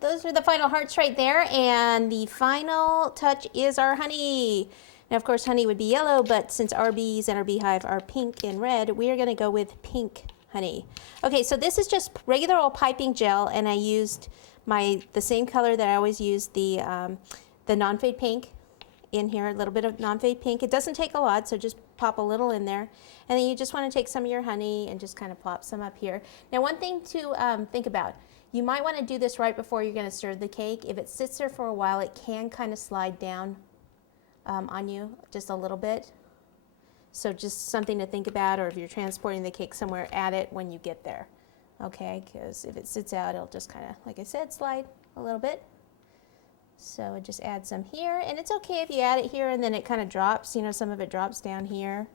those are the final hearts right there, and the final touch is our honey. Now, of course, honey would be yellow, but since our bees and our beehive are pink and red, we are going to go with pink honey. Okay, so this is just regular old piping gel, and I used the same color that I always use, the non-fade pink in here, a little bit of non-fade pink. It doesn't take a lot, so just pop a little in there. And then you just want to take some of your honey and just kind of plop some up here. Now, one thing to think about, you might want to do this right before you're going to stir the cake. If it sits there for a while, it can kind of slide down on you just a little bit. So just something to think about, or if you're transporting the cake somewhere, add it when you get there. Okay, because if it sits out, it'll just kind of, like I said, slide a little bit. So just add some here, and it's okay if you add it here and then it kind of drops, you know, some of it drops down here.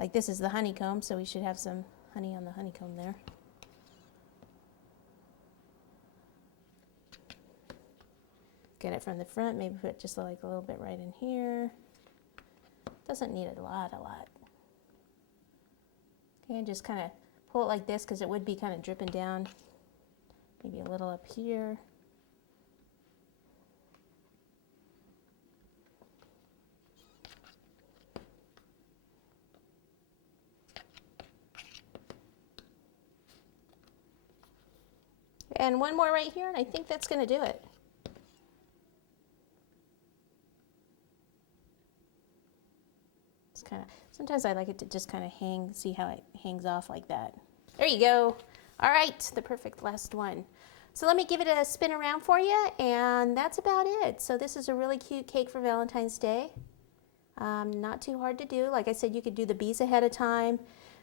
Like this is the honeycomb, so we should have some honey on the honeycomb there. Get it from the front, maybe put just like a little bit right in here. Doesn't need a lot. Okay, and just kind of pull it like this because it would be kind of dripping down. Maybe a little up here. And one more right here, and I think that's going to do it. It's kind of, sometimes I like it to just kind of hang, see how it hangs off like that. There you go. All right, the perfect last one. So let me give it a spin around for you, and that's about it. So this is a really cute cake for Valentine's Day. Not too hard to do. Like I said, you could do the bees ahead of time.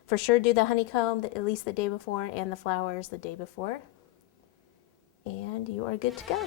For sure do the honeycomb at least the day before, and the flowers the day before. And you are good to go.